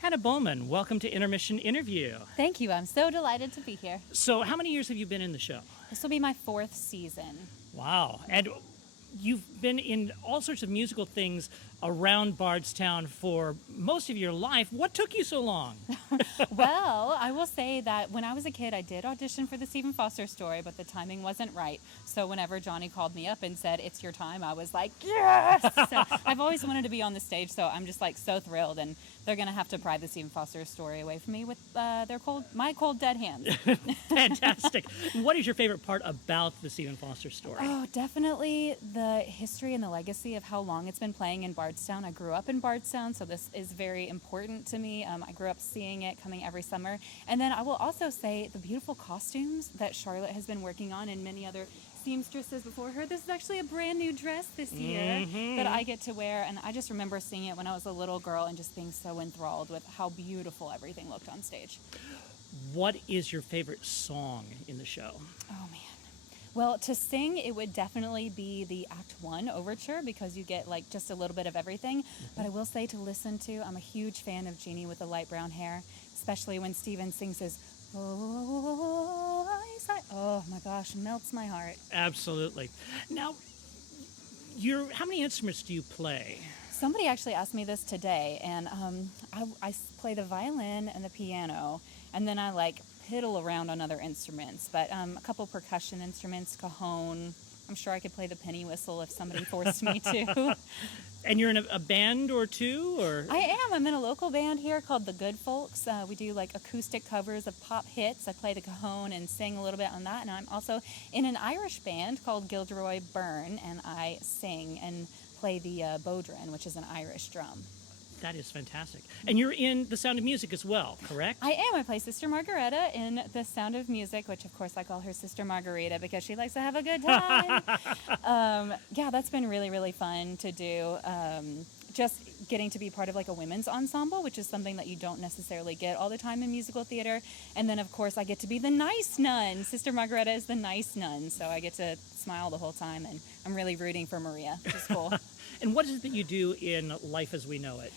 Hannah Bowman, welcome to Intermission Interview. Thank you. I'm so delighted to be here. So, how many years have you been in the show? This will be my 4th season. Wow. And you've been in all sorts of musical things around Bardstown for most of your life. What took you so long? Well, I will say that when I was a kid, I did audition for the Stephen Foster story, but the timing wasn't right. So whenever Johnny called me up and said, "It's your time," I was like, yes! So I've always wanted to be on the stage, so I'm just like so thrilled. And they're going to have to pry the Stephen Foster story away from me with my cold, dead hands. Fantastic. What is your favorite part about the Stephen Foster story? Oh, definitely the history and the legacy of how long it's been playing in Bardstown. I grew up in Bardstown, so this is very important to me. I grew up seeing it coming every summer. And then I will also say the beautiful costumes that Charlotte has been working on and many other seamstresses before her. This is actually a brand new dress this year that I get to wear. And I just remember seeing it when I was a little girl and just being so enthralled with how beautiful everything looked on stage. What is your favorite song in the show? Oh, man. Well, to sing, it would definitely be the Act 1 overture because you get like just a little bit of everything. But I will say to listen to, I'm a huge fan of Jeannie with the light brown hair, especially when Stephen sings his "Oh, oh my gosh, melts my heart. Absolutely. Now, how many instruments do you play? Somebody actually asked me this today, and I play the violin and the piano, and then I like piddle around on other instruments, but a couple percussion instruments, cajon. I'm sure I could play the penny whistle if somebody forced me to. And you're in a band or two, or? I am. I'm in a local band here called The Good Folks. We do like acoustic covers of pop hits. I play the cajon and sing a little bit on that, and I'm also in an Irish band called Gilderoy Byrne, and I sing and play the bodhrán, which is an Irish drum. That is fantastic. And you're in The Sound of Music as well, correct? I am. I play Sister Margareta in The Sound of Music, which of course I call her Sister Margarita because she likes to have a good time. Yeah, that's been really, really fun to do. Just getting to be part of like a women's ensemble, which is something that you don't necessarily get all the time in musical theater. And then of course I get to be the nice nun. Sister Margareta is the nice nun, so I get to smile the whole time, and I'm really rooting for Maria, which is cool. And what is it that you do in Life as We Know It?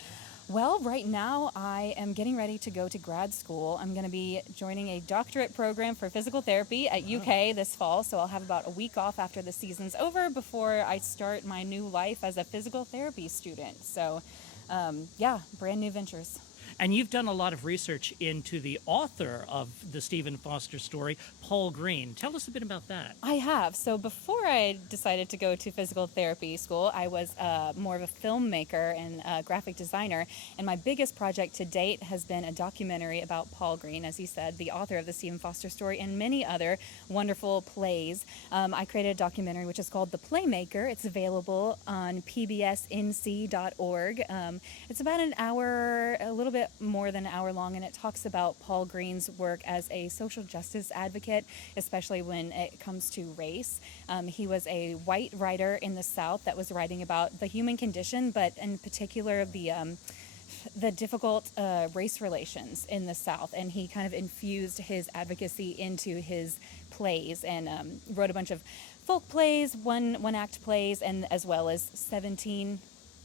Well, right now I am getting ready to go to grad school. I'm going to be joining a doctorate program for physical therapy at UK this fall, so I'll have about a week off after the season's over before I start my new life as a physical therapy student. So, yeah, brand new ventures. And you've done a lot of research into the author of the Stephen Foster story, Paul Green. Tell us a bit about that. I have. So before I decided to go to physical therapy school, I was more of a filmmaker and a graphic designer. And my biggest project to date has been a documentary about Paul Green, as you said, the author of the Stephen Foster story and many other wonderful plays. I created a documentary which is called The Playmaker. It's available on pbsnc.org. It's about an hour, a little bit more than an hour long, and it talks about Paul Green's work as a social justice advocate, especially when it comes to race. He was a white writer in the South that was writing about the human condition, but in particular the difficult race relations in the South, and he kind of infused his advocacy into his plays and wrote a bunch of folk plays, one-act plays, and as well as 17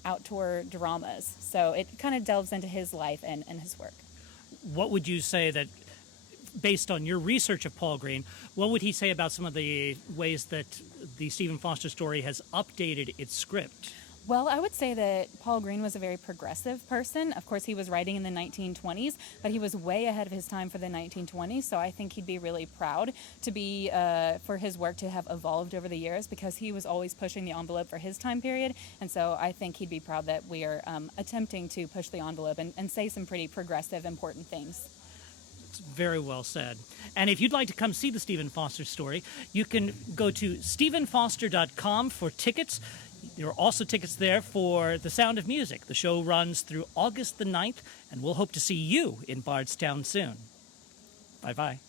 outdoor dramas. So it kind of delves into his life and his work. What would you say that, based on your research of Paul Green, what would he say about some of the ways that the Stephen Foster story has updated its script? Well, I would say that Paul Green was a very progressive person. Of course, he was writing in the 1920s, but he was way ahead of his time for the 1920s. So I think he'd be really proud to be for his work to have evolved over the years, because he was always pushing the envelope for his time period. And so I think he'd be proud that we are attempting to push the envelope and say some pretty progressive, important things. Very well said. And if you'd like to come see the Stephen Foster story, you can go to stephenfoster.com for tickets. There are also tickets there for The Sound of Music. The show runs through August the 9th, and we'll hope to see you in Bardstown soon. Bye-bye.